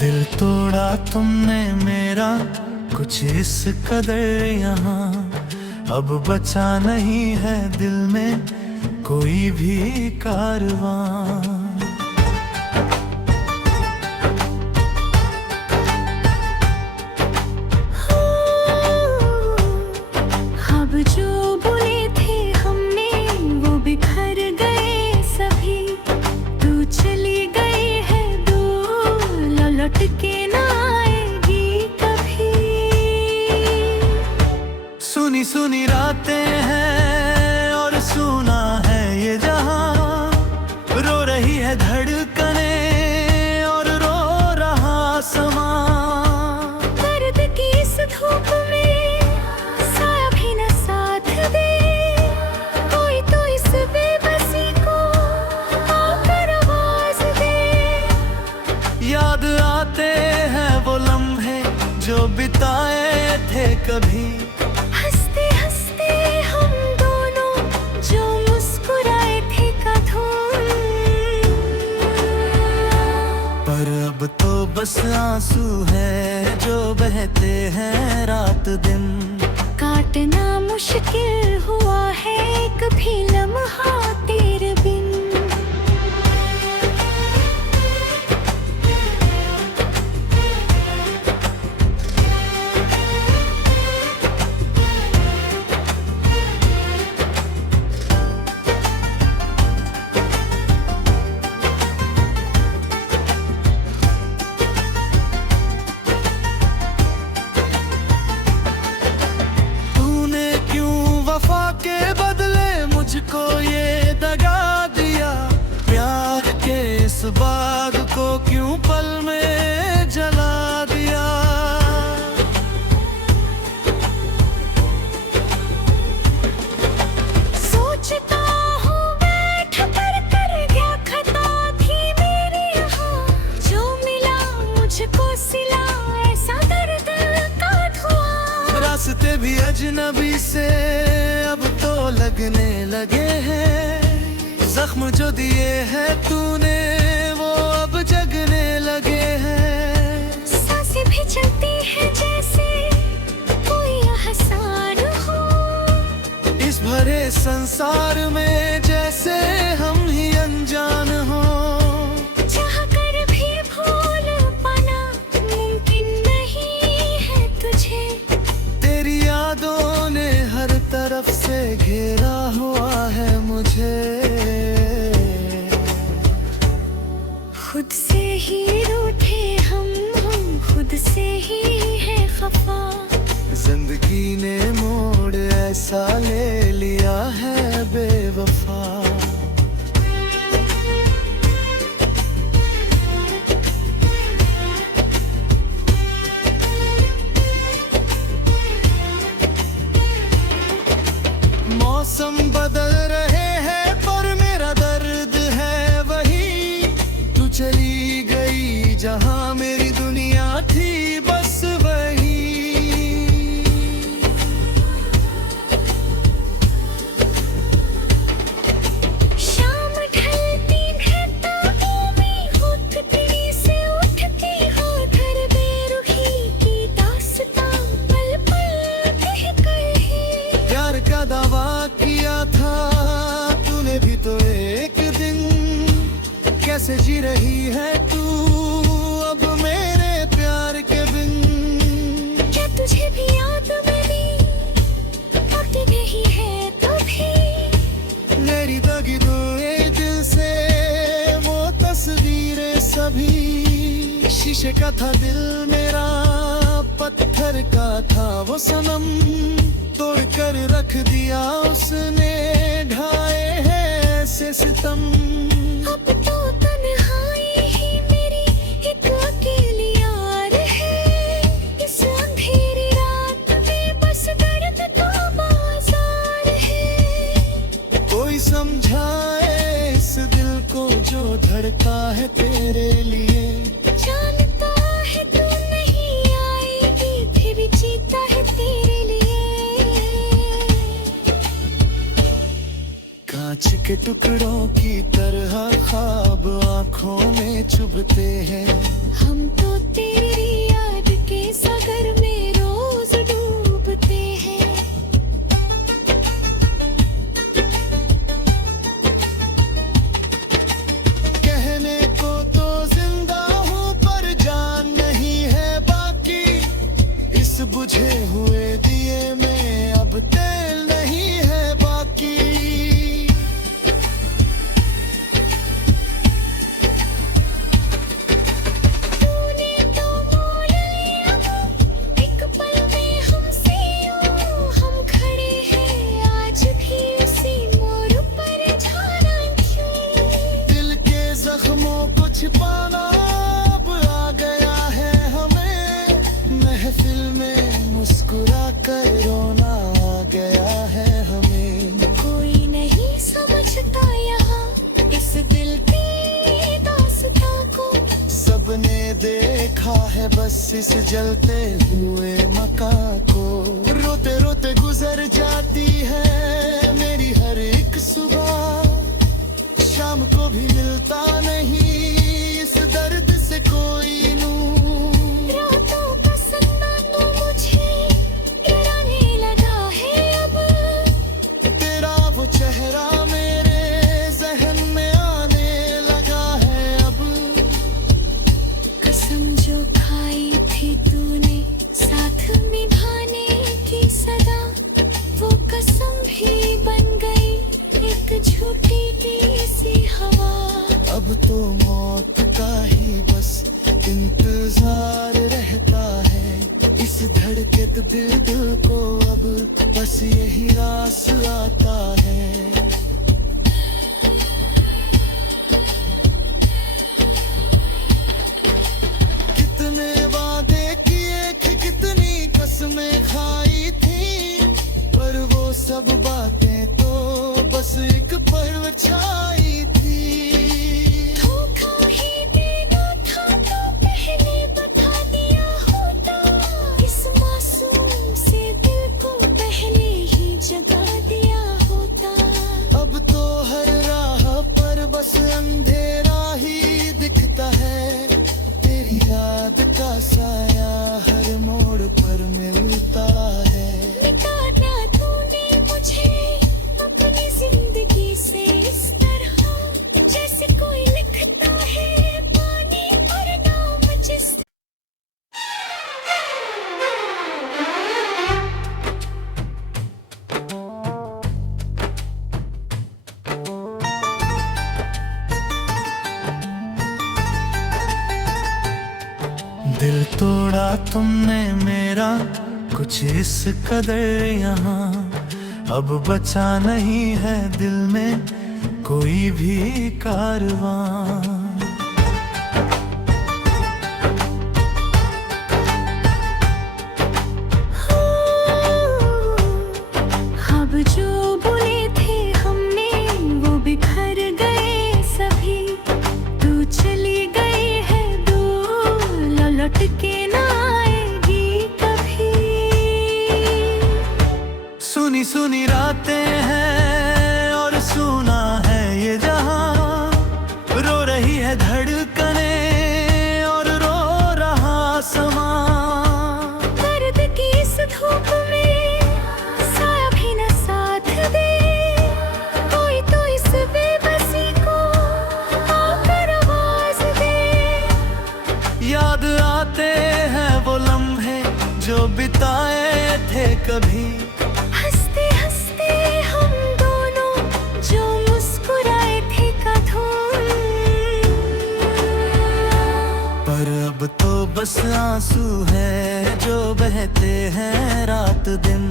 दिल तोड़ा तुमने मेरा कुछ इस कदर यहाँ, अब बचा नहीं है दिल में कोई भी कारवां। सुनी सुनी रातें हैं और सुना है ये जहां, रो रही है धड़कनें और रो रहा समा। दर्द की इस धूप में साया भी न साथ दे, कोई तो इस बेबसी को आकर आवाज दे। याद आते हैं वो लम्हे जो बिताए थे कभी, अब तो बस आंसू है जो बहते हैं रात दिन। काटना मुश्किल हुआ है एक भी लम्हा तेरे बिन। वफा के बदले मुझको ये दगा दिया, प्यार के इस बाग को क्यों पल में जला दिया। सोचता हूँ बैठ कर क्या खता थी मेरी यहाँ, जो मिला मुझको सिला ऐसा दर्द का धुआं। रास्ते भी अजनबी से अब तो लगने लगे हैं, जख्म जो दिए हैं तूने वो अब जगने लगे हैं। सांसें भी चलती है जैसे कोई आसान हो, इस भरे संसार में जैसे हम ही अनजान हो। चाह कर भी भूल पाना मुमकिन नहीं है तुझे, तेरी यादों ने हर तरफ से घेरा हुआ है मुझे। खुद से ही रूठे हम खुद से ही है खफा। जिंदगी ने मोड़ ऐसा ले लिया है बेवफा। मौसम बदल रहे हैं पर मेरा दर्द है वही, तू चली गई जहां मेरी दुनिया थी बस वही। शाम ढलती है ताबों में हुक्कती से उठती हो, घर बेरुखी की दास्तां पल पल कह कर ही। प्यार का दावा किया था तूने भी तो एक दिन, कैसे जी रही है तू अब मेरे प्यार के बिन। क्या तुझे भी याद मेरी आती नहीं है कभी, मेरी दगी दुए दिल से वो तस्वीरें सभी। शीशे का था दिल मेरा पत्थर का था वो सनम, तोड़ कर रख दिया उसने ढाए हैं ऐसे सितम। अब तो तन्हाई ही मेरी एक अकेली यार है, इस अंधेरी रात में बस दर्द का बाजार है। कोई समझाए इस दिल को जो धड़का है तेरे लिए। जानता है तू नहीं आएगी फिर जीता है तेरे लिए। कांच के टुकड़ों की तरह ख्वाब आंखों में चुभते हैं, हम तो देखा है बस इस जलते हुए मकान को। रोते रोते गुजर जाती है मेरी हर एक सुबह, शाम को भी मिलता नहीं इस दर्द से कोई नूर। रातों का सन्नाटा मुझे डराने लगा है अब, तेरा वो चेहरा मेरे जहन में आने लगा है अब। कसम जो खाई थी तूने साथ निभाने की सदा, वो कसम भी बन गई एक झूठी सी हवा। अब तो मौत का ही बस इंतजार रहता है, इस धड़के दिल को अब बस यही रास आता है। कितने वादे किए थे, कितनी कसमें खाई थी, पर वो सब बातें तो बस एक पल छाई थी। धोखा ही देना था तो पहले बता दिया होता, इस मासूम से दिल को पहले ही जगा दिया होता। अब तो हर राह पर बस अंधेरा ही दिखता है, तेरी याद का साया हर मोड़ पर मिलता है। मिटाना तूने मुझे अपनी जिंदगी से इस तरह, जैसे कोई लिखता है पानी पर नाम जिस। दिल तोड़ा तुमने मेरा कुछ इस कदर यहाँ, अब बचा नहीं है दिल में कोई भी कारवां। अब जो बोले थे हमने वो बिखर गए सभी, तू चली गई है दूर लौट के ना आएगी कभी। सुनी सुनी रातें हैं और सुना है ये जहां, रो रही है धड़कने और रो रहा समा। दर्द की इस धूप में साया भी न साथ दे, कोई तो इस बेबसी को आकर आवाज दे। याद आते हैं वो लम्हे जो बिताए थे कभी, हंसते हंसते हम दोनों जो मुस्कुराए थे कधूम। पर अब तो बस आंसू है जो बहते हैं रात दिन।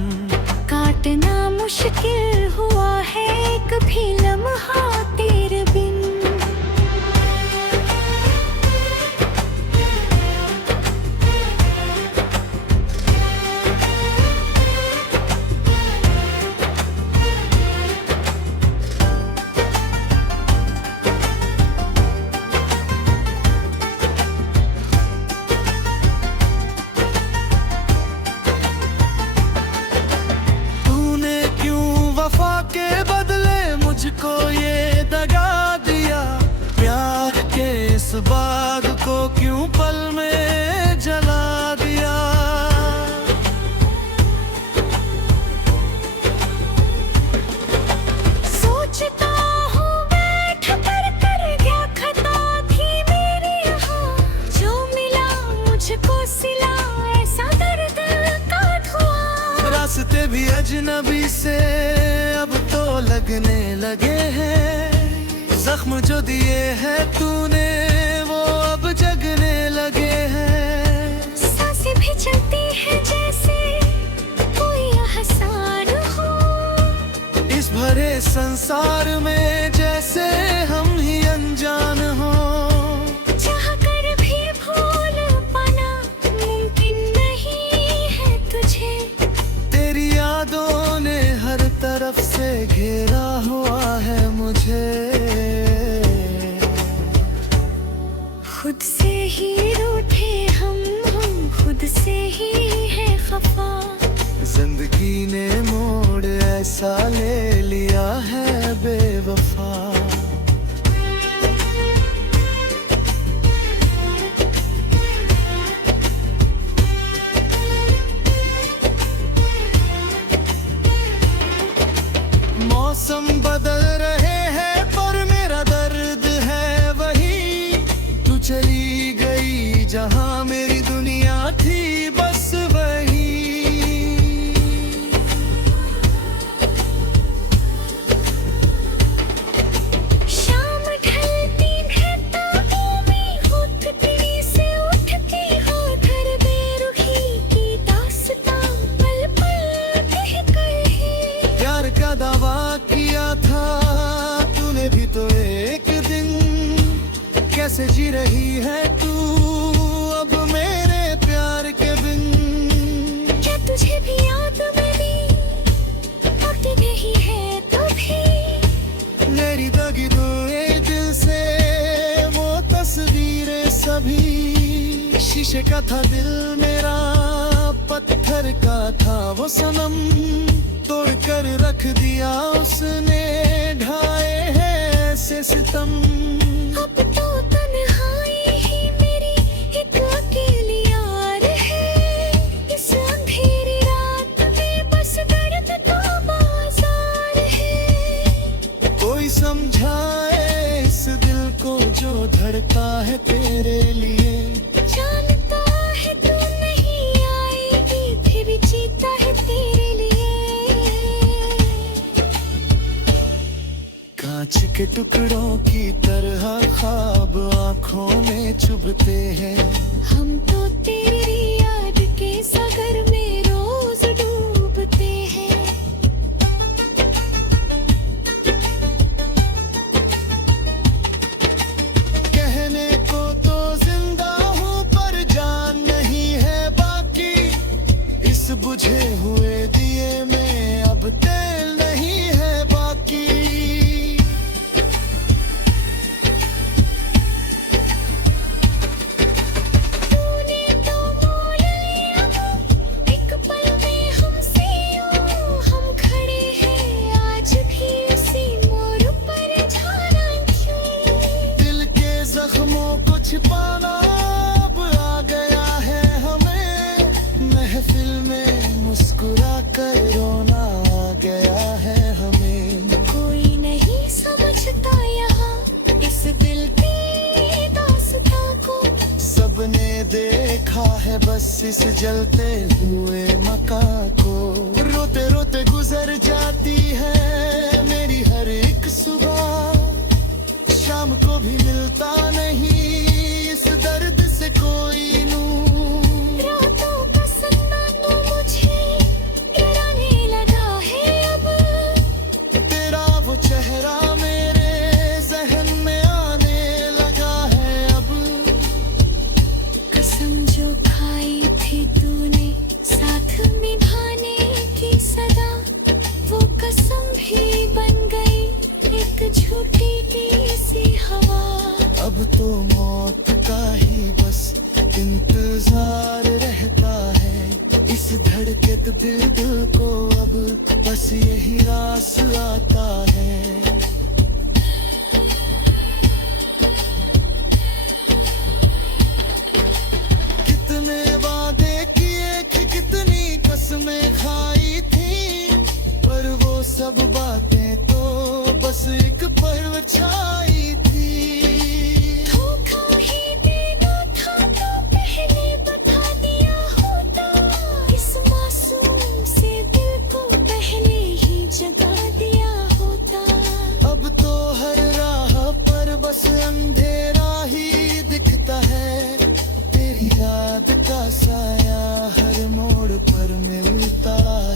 काटना मुश्किल हुआ है एक भी लम्हा तेरे बिन। तूने क्यों वफा के बदले मुझको ये दगा दिया, प्यार के इस बाग को क्यों पल में जला दिया। सोचता हूँ बैठ कर क्या खता थी मेरी यहाँ, जो मिला मुझको सिला ऐसा दर्द का धुआं। रास्ते भी अजनबी से अब तो लगने लगे हैं, जख्म जो दिए हैं तूने वो अब जगने लगे हैं। सांसें भी चलती है जैसे कोई आसान हो, इस भरे संसार में जैसे हम ही अनजान हो। चाह कर भी भूल पाना मुमकिन नहीं है तुझे, तेरी यादों ने हर तरफ से घेरा हुआ है मुझे। खुद से ही रूठे हम जिंदगी ने मोड़ ऐसा ले लिया है बेवफा। मौसम बदल रहे हैं पर मेरा दर्द है वही। तू चली गई जहां मेरी दुनिया थी बस वही। शाम ढलती ढलता में उठती से उठती हो घर बेरुखी की दास्तां पल पल कह कर है। प्यार का दावा किया था तूने भी तो एक दिन। कैसे जी रही है तू अब मेरे प्यार के बिन। क्या तुझे भी याद मेरी आती नहीं है कभी। मेरी दगी दुए दिल से वो तस्वीरें सभी। शीशे का था दिल मेरा पत्थर का था वो सनम। तोड़ कर रख दिया उसने ढाए हैं ऐसे सितम। अब तो तन्हाई ही मेरी एक अकेली यार है। इस अंधेरी रात में बस दर्द का बाजार है। कोई समझाए इस दिल को जो धड़का है तेरे लिए। जानता है तू नहीं आएगी फिर जीता है तेरे लिए। कांच के टुकड़ों की तरह ख्वाब आंखों में चुभते हैं। हम तो तेरी याद के सागर में रोज डूबते हैं। कहने को तो जिंदा हूँ पर जान नहीं है बाकी। इस बुझे हुए दिए में अब तेल नहीं है बाकी। तूने तो मोल लिया एक पल में हमसे यूं। हम खड़े हैं आज भी उसी मोड़ पर जाना क्यों। दिल के जख्मों को छिपाना अब आ गया है हमें। महफिल में मुस्कुरा कर रोना आ गया है हमें। कोई नहीं समझता यहाँ इस दिल की दास्तां को। सबने देखा है बस इस जलते हुए मकान को। रोते रोते गुजर जाती है मेरी हर एक सुबह। शाम को भी मिलता नहीं इस दर्द से कोई नूर। रातों का सन्ना तो मुझे डराने लगा है अब। तेरा वो चेहरा मेरे जहन में आने लगा है अब। कसम जो खाई थी तूने साथ निभाने की सदा। वो कसम भी बन गई एक झूठी सी हवा। अब तो मौत का ही बस इंतजार रहता है। इस धड़के तो दिल को अब बस यही रास आता है। कितने वादे किए थे कितनी कसमें खाई थी। पर वो सब बातें तो बस एक पल छाई थी। धोखा ही देना था तो पहले बता दिया होता। इस मासूम से दिल को पहले ही जगा दिया होता। अब तो हर राह पर बस अंधेरा ही दिखता है। तेरी याद का साया हर मोड़ पर मिलता है।